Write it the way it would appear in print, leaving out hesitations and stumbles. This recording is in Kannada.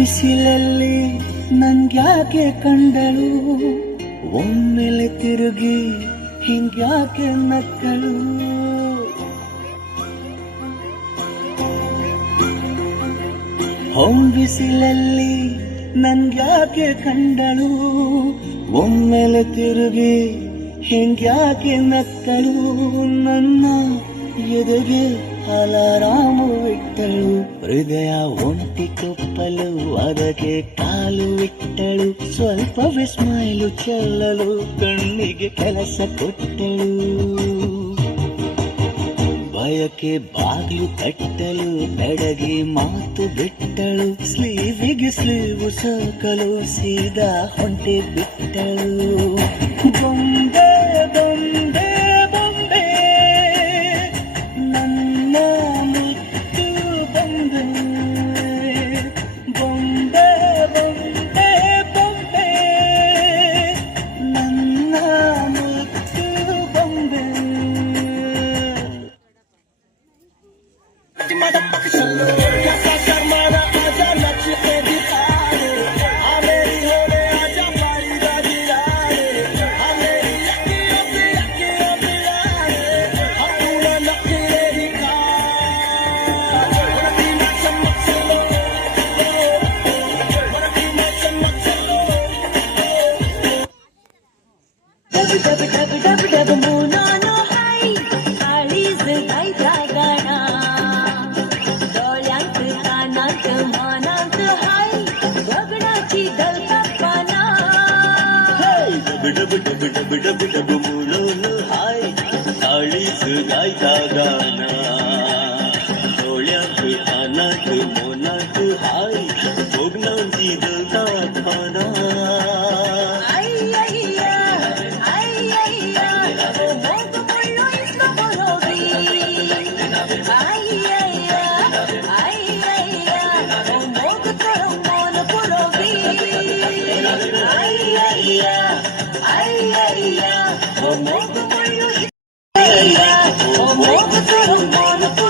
ಬಿಸಿಲಲ್ಲಿ ನನ್ಗ್ಯಾಕೆ ಕಂಡಳು, ಒಮ್ಮೆಲೆ ತಿರುಗಿ ಹಿಂಗ್ಯಾಕೆ ನಕ್ಕಳು. ಬಿಸಿಲಲ್ಲಿ ನನ್ಗ್ಯಾಕೆ ಕಂಡಳು, ಒಮ್ಮೆಲೆ ತಿರುಗಿ ಹಿಂಗ್ಯಾಕೆ ನಕ್ಕಳು. ನನ್ನ ಎದೆಗೆ ಅಲಾರಾಮು ಇಟ್ಟಳು, ಹೃದಯ ಒಂಟಿ ಕೊಪ್ಪಲು ಅದಕ್ಕೆ ಕಾಲು ಇಟ್ಟಳು. ಸ್ವಲ್ಪ ವಿಸ್ಮೈಲು ಚೆಲ್ಲಲು ಕಣ್ಣಿಗೆ ಕೆಲಸ ಕೊಟ್ಟಳು, ಬಯಕೆ ಬಾಗಿಲು ಕಟ್ಟಲು ಬೆಡಗಿ ಮಾತು ಬಿಟ್ಟಳು. ಸ್ಲೀವಿಗೆ ಸ್ಲೀವು ಸೋಕಲು ಸೀದಾ ಹೊಂಟೆ ಬಿಟ್ಟಳು. ಬೊಂಬೆ ಬೊಂಬೆ ಬೊಂಬೆ ನನ್ನ ಮುತ್ತು ಬೊಂಬೆ, ಬೊಂಬೆ ಬೊಂಬೆ ಬೊಂಬೆ ನನ್ನ ಮುತ್ತು ಬೊಂಬೆ. Motherfucker, solo. Casa Carmana, aja nache ke dikhane. Ameri hone aja mari da dilane. Ameri yakkiyon se dilane. Apuna nakhre dikhane. Marathi mein chamak chalo. Marathi mein chamak chalo. Dab dab dab dab dab moona no hai. Ali's gai jagana. डब डब डब डब डब मुलोन हाय काळीच गायचा गाना. डोळ्यात कानात मोनात हाय भोगनांची दलतात पाना. अय्यय्या अय्यय्या ओ मोग मुळ्ळु इस्म बरोबी. अय्यय्या अय्यय्या ओ मोग करो मोन बरोबी. अय्यय्या अय्यय्या ओ मोग मुळ्ळु इस्म बरोबी. ओ मोग करो मोन बरोबी.